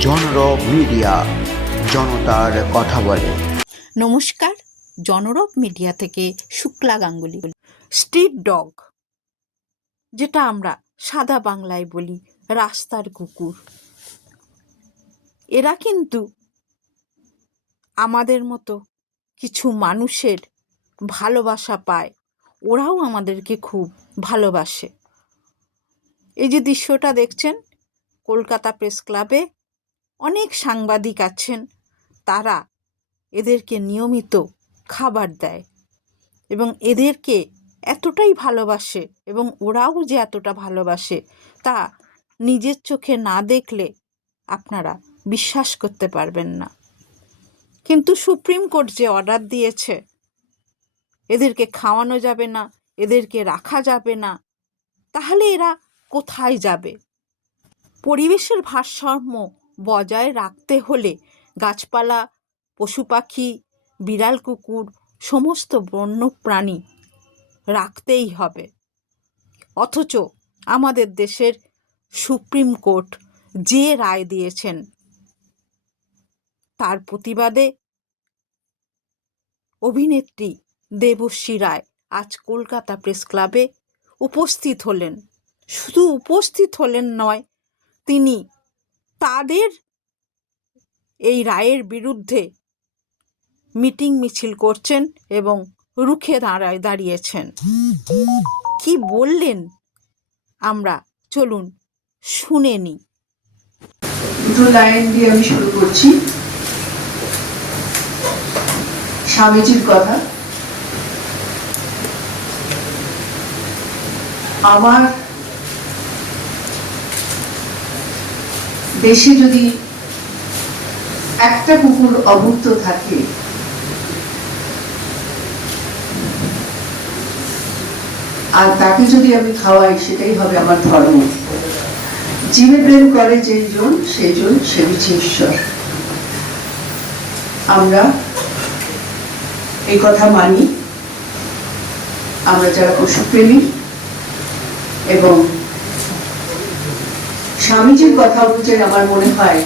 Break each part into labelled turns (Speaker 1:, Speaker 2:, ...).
Speaker 1: জনরব media, জনতার কথা বলে।
Speaker 2: নমস্কার, জনরব মিডিয়া থেকে শুক্লা গাঙ্গুলি। স্ট্রিট ডগ, যেটা আমরা সাদা বাংলায় বলি রাস্তার কুকুর। এরা কিন্তু আমাদের মতো কিছু মানুষের ভালোবাসা পায়। ওরাও আমাদেরকে খুব ভালোবাসে। এই যে দৃশ্যটা দেখছেন, কলকাতা প্রেস ক্লাবে অনেক সাংবাদিক আছেন। তারা এদেরকে নিয়মিত খাবার দেয় এবং এদেরকে এতটাই ভালোবাসে এবং ওরাও যে এতটা ভালোবাসে তা নিজের চোখে না দেখলে আপনারা বিশ্বাস করতে পারবেন না। কিন্তু সুপ্রিম কোর্ট যে অর্ডার দিয়েছে, এদেরকে খাওয়ানো যাবে না, এদেরকে রাখা যাবে না, তাহলে এরা কোথায় যাবে? পরিবেশের ভারসাম্য বজায় রাখতে হলে গাছপালা পশু পাখি বিড়াল কুকুর, সমস্ত বন্য প্রাণী রাখতেই হবে। অথচ আমাদের দেশের সুপ্রিম কোর্ট যে রায় দিয়েছেন, তার প্রতিবাদে অভিনেত্রী দেবশ্রী রায় আজ কলকাতা প্রেস ক্লাবে উপস্থিত হলেন। শুধু উপস্থিত হলেন নয়, তিনি তাদের এই রায়ের বিরুদ্ধে মিটিং মিছিল করছেন এবং রুখে দাঁড়ায়, দাঁড়িয়েছেন। কি বললেন? আমরা চলুন শুনে নিই
Speaker 3: দুটো লাইন দিয়ে আমি শুরু করছি। স্বামীজির কথা। আমার দেশে যদি একটা কুকুর অভুক্ত থাকে, আর তাকে যদি আমি খাওয়াই, সেটাই হবে আমার ধর্ম। জীবে প্রেম করে যে জন, সেই জন সে হচ্ছে ঈশ্বর। আমরা এই কথা মানি। আমরা যারা পশুপ্রেমী এবং স্বামীজির কথা অনুযায়ী আমার মনে হয়,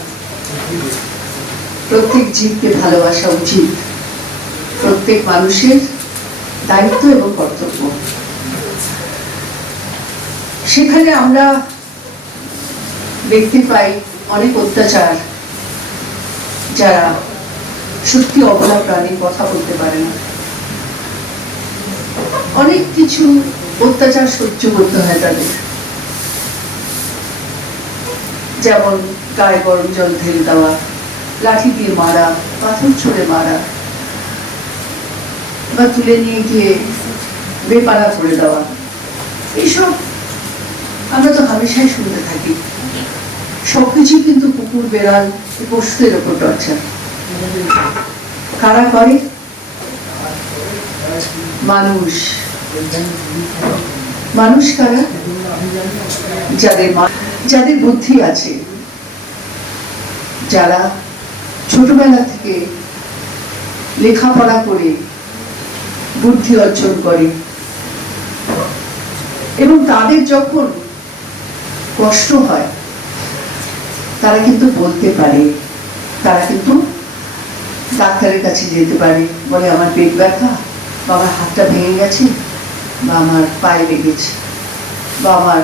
Speaker 3: প্রত্যেক জীবকে ভালোবাসা উচিত। প্রত্যেক মানুষের দায়িত্ব এবং কর্তব্য। সেখানে আমরা দেখতে পাই অনেক অত্যাচার যারা সত্যি অবলা প্রাণী কথা বলতে পারে না। অনেক কিছু অত্যাচার সহ্য করতে হয় তাদের। যেমন গায়ে গরম জল ঢেলে দেওয়া, লাঠি দিয়ে মারা, পাথর ছড়ে মারা। বা তুলে নিয়ে গিয়ে বেপারা করে দেওয়া। এইসব আমরা তো হামেশাই শুনতে থাকি। সবকিছু কিন্তু কুকুর, বেড়াল পশুদের ওপর টর্চার কারা করে? মানুষ। মানুষ কারা? যাদের যাদের বুদ্ধি আছে। যারা ছোটবেলা থেকে লেখাপড়া করে, বুদ্ধি অর্জন করে। এবং তাদের যখন কষ্ট হয়, তারা কিন্তু বলতে পারে। তারা কিন্তু ডাক্তারের কাছে যেতে পারে। বলে, আমার পেট ব্যথা বা আমার হাতটা ভেঙে গেছে। বা আমার পায়ে লেগেছে বা আমার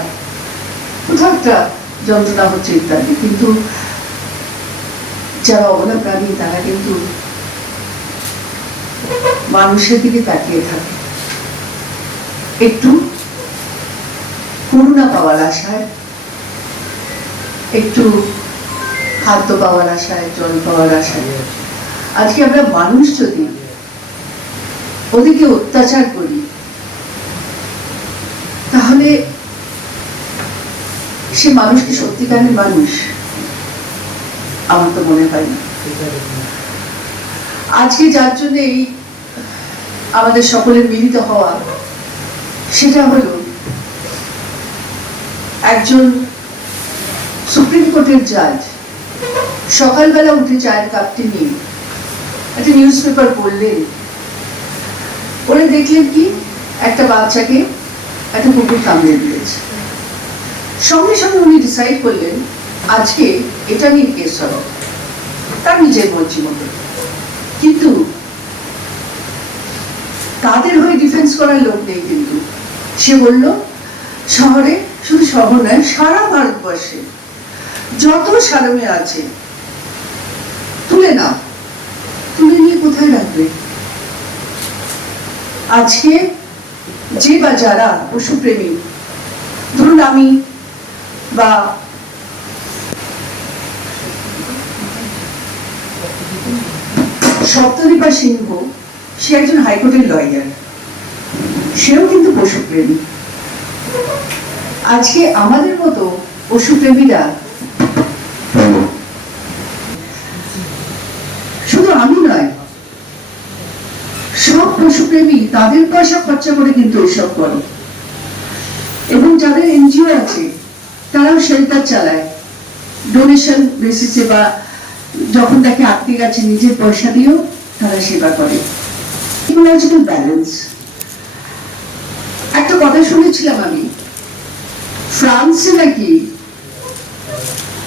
Speaker 3: কোথাও একটা যন্ত্রণা হচ্ছে ইত্যাদি। কিন্তু যারা অবলা প্রাণী, তারা কিন্তু মানুষের দিকে তাকিয়ে থাকে। একটু করুণা পাওয়ার আশায়, একটু খাদ্য পাওয়ার আশায়, জল পাওয়ার আশায়। আজকে আমরা মানুষ যদি ওদিকে অত্যাচার করি তাহলে সে মানুষ কি সত্যিকারের মানুষ? আমার তো মনে হয় না। আজকে যার জন্য এই আমাদের সকলের মিলিত হওয়া, সেটা হলো একজন সুপ্রিম কোর্টের জাজ। সকালবেলা উঠে চায়ের কাপটি নিয়ে একটা নিউজ পেপার পড়লেন। পড়ে দেখলেন কি? একটা বাচ্চাকে একটা কুকুর কামড়ে দিয়েছে। সঙ্গে সঙ্গে উনি ডিসাইড করলেন, আজকে এটা নিয়ে কেস হবে। তার নিজের মর্জি মতো। কিন্তু তাদের হয়ে ডিফেন্স করার লোক নেই কিন্তু। সে বলল, শহরে শুধু শহর নয়, সারা ভারতবর্ষে যত সারমে আছে, তুলে নাও। তুলে নিয়ে কোথায় রাখবে? আজকে যে বা যারা পশুপ্রেমী, ধরুন আমি বা সপ্তদীপা সিংহ, সে একজন হাইকোর্টের লয়ার সেও কিন্তু পশুপ্রেমী। আজকে আমাদের মতো পশুপ্রেমীরা শুধু আমি নয় সব পশুপ্রেমী, তাদের পয়সা খরচা করে কিন্তু এসব করে। এবং যাদের এনজিও আছে, তারাও শেল্টার চালায়। ডোনেশন বেসিসে বা যখন তাকে আত্মীয় আছে, নিজের পয়সা দিয়েও তারা সেবা করে। ইকোলজিক্যাল ব্যালেন্স একটা কথা শুনেছিলাম আমি। ফ্রান্সে নাকি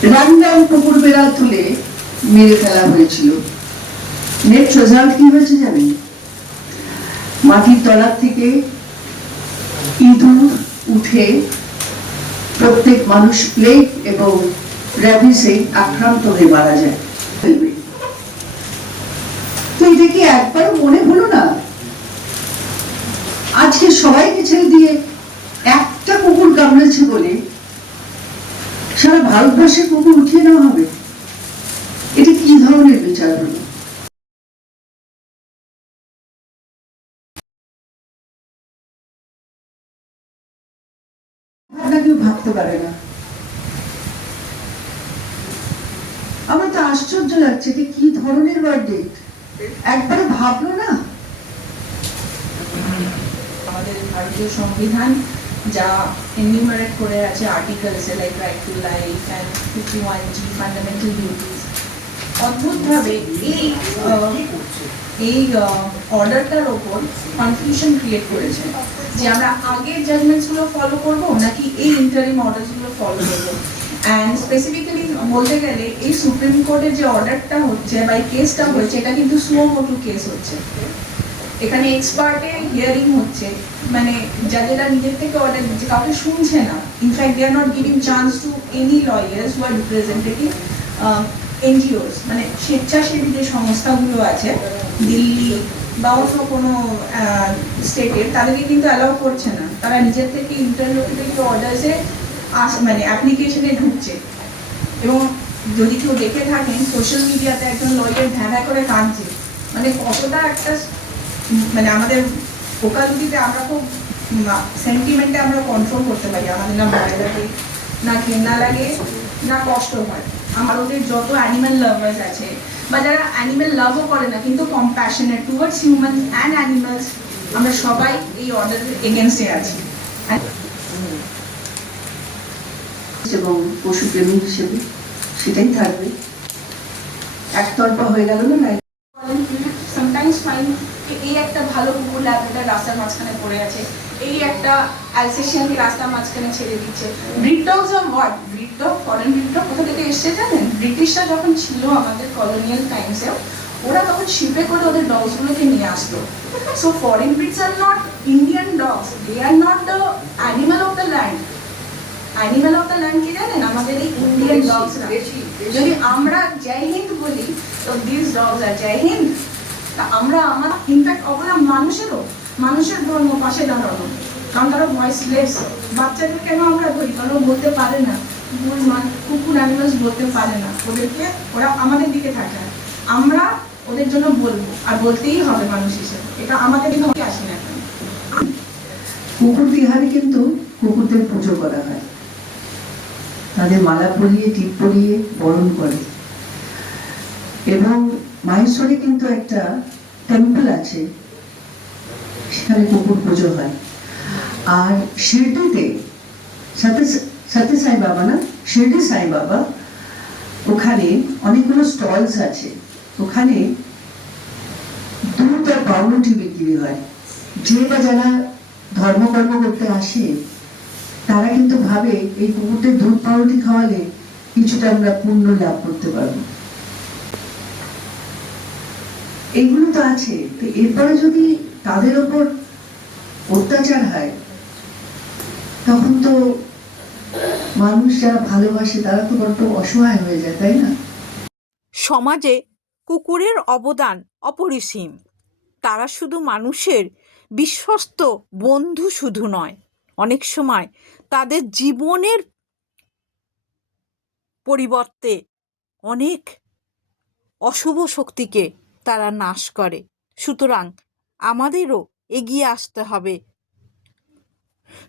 Speaker 3: রান্ডাম কুকুর বেড়াল তুলে মেরে ফেলা হয়েছিল। নেট রেজাল্ট কি হয়েছে জানেন? মাটির তলার থেকে ইঁদুর উঠে প্রত্যেক মানুষ প্লেগ এবং র্যাবিসে আক্রান্ত হয়ে মারা যায়। ফেলবে তো এটা একবারও মনে হলো না? আজকে সবাইকে ছেড়ে দিয়ে একটা কুকুর কামড়েছে বলে সারা ভারতবর্ষের কুকুর উঠিয়ে নেওয়া হবে? এটা কি ধরনের বিচার হলো? ভাবতে পারে না। আমার তো আশ্চর্য লাগছে যে কি ধরনের বার্থডে একবারে ভাবলো না?
Speaker 4: আমাদের ভারতীয় সংবিধান যা এনিমারেট করে আছে আর্টিকেলসে like right to life and fifty one G fundamental duties অদ্ভুতভাবে এই আহ, এই অর্ডারটার ওপর কনফিউশন ক্রিয়েট করেছে। যে আমরা আগের জাজমেন্টসগুলো ফলো করব নাকি এই ফলো করব? অ্যান্ড স্পেসিফিক্যালি বলতে গেলে এই সুপ্রিম কোর্টের যে অর্ডারটা হচ্ছে বা এই কেসটা হয়েছে, এটা কিন্তু কেস হচ্ছে। এখানে এক্সপার্টে হিয়ারিং হচ্ছে। মানে যাদেরা নিজের থেকে অর্ডার দিচ্ছে, কাউকে শুনছে না। In fact they are not giving chance to any lawyers or representative NGOs মানে স্বেচ্ছাসেবী যে সংস্থাগুলো আছে, দিল্লি বা অন্য কোনো স্টেটের তাদেরকে কিন্তু অ্যালাউ করছে না। তারা নিজের থেকে ইন্টারলোকিটিভ অর্ডার্সে আস মানে অ্যাপ্লিকেশনে ঢুকছে। এবং যদি কেউ দেখে থাকেন সোশ্যাল মিডিয়াতে একজন লয়ার ভ্যাভা করে কাঁদছে। মানে কতটা একটা মানে আমাদের ওকালতিতে আমরা খুব সেন্টিমেন্টে আমরা কন্ট্রোল করতে পারি। আমাদের না ভয় লাগে, না ঘেন্না লাগে, না কষ্ট হয়। আমার ওদের যত অ্যানিম্যাল লাভার্স আছে বা যারা অ্যানিম্যাল লাভও করে না কিন্তু compassionate towards human and animals আমরা সবাই এই অর্ডারের এগেনস্টে আছি।
Speaker 3: এবং পশুপ্রেমী হিসেবে সেটাই থাকবে। একতরফা হয়ে গেল না?
Speaker 4: সামটাইমস ফাইন এই একটা ভালো কুকুর ল্যাবরেটার রাস্তার মাঝখানে পড়ে আছে। এই একটা অ্যালসেশিয়ানকে রাস্তার মাঝখানে ছেড়ে দিচ্ছে। Breed dogs what breed dog foreign breed dog কোথা থেকে এসছে জানেন? ব্রিটিশরা যখন ছিল আমাদের কলোনিয়াল টাইমসেও ওরা তখন শিপে করে ওদের ডগসগুলোকে নিয়ে আসতো। So foreign breeds are not Indian dogs they are not the animal of the land animal of the land কি জানেন? আমাদের এই ইন্ডিয়ান ডগসরা যদি আমরা জয় হিন্দ বলি তো দিস ডগস আর জয় হিন্দ। তা আমরা আমার ইনফ্যাক্ট ওগুলো মানুষেরও, মানুষের ধর্ম, পাশে দাঁড়ানো। কারণ তারা ভয়েসলেস বাচ্চাদের কেন আমরা ধরি? কারণ বলতে পারে না। কুকুর কুকুর অ্যানিমালস বলতে পারে না। ওদেরকে ওরা আমাদের দিকে থাকে আমরা ওদের জন্য বলব। আর বলতেই হবে মানুষ হিসেবে। এটা আমাদের দিকে আসে না? এখন
Speaker 3: কুকুর তিহারে কিন্তু কুকুরদের পুজো করা হয়। তাদের মালা পরিয়ে, টিপ পরিয়ে বরণ করে। এবং মাহেশ্বরে কিন্তু একটা টেম্পল আছে। সেখানে কুকুর পুজো হয়। আর শিরডিতে সাথে সাই বাবা না, শিরডি সাই বাবা, ওখানে অনেকগুলো স্টলস আছে। ওখানে আর পাউরুটি বিক্রি হয়। যে বা যারা ধর্মকর্ম করতে আসে, তারা কিন্তু ভাবে এই কুকুরদের দুধ পাউরুটি খাওয়ালে কিছুটা আমরা পুণ্য লাভ করতে পারব। এইগুলো তো আছে। তো এরপরে যদি তাদের ওপর অত্যাচার হয়, তখন তো মানুষ যারা ভালোবাসে, তারা তো বড্ড অসহায় হয়ে যায়, তাই না?
Speaker 2: সমাজে কুকুরের অবদান অপরিসীম। তারা শুধু মানুষের বিশ্বস্ত বন্ধু শুধু নয়, অনেক সময় তাদের জীবনের পরিবর্তে অনেক অশুভ শক্তিকে তারা নাশ করে। সুতরাং আমাদেরও এগিয়ে আসতে হবে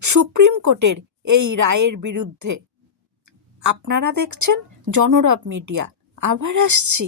Speaker 2: সুপ্রিম কোর্টের এই রায়ের বিরুদ্ধে। আপনারা দেখছেন জনরব মিডিয়া। আবার আসছি।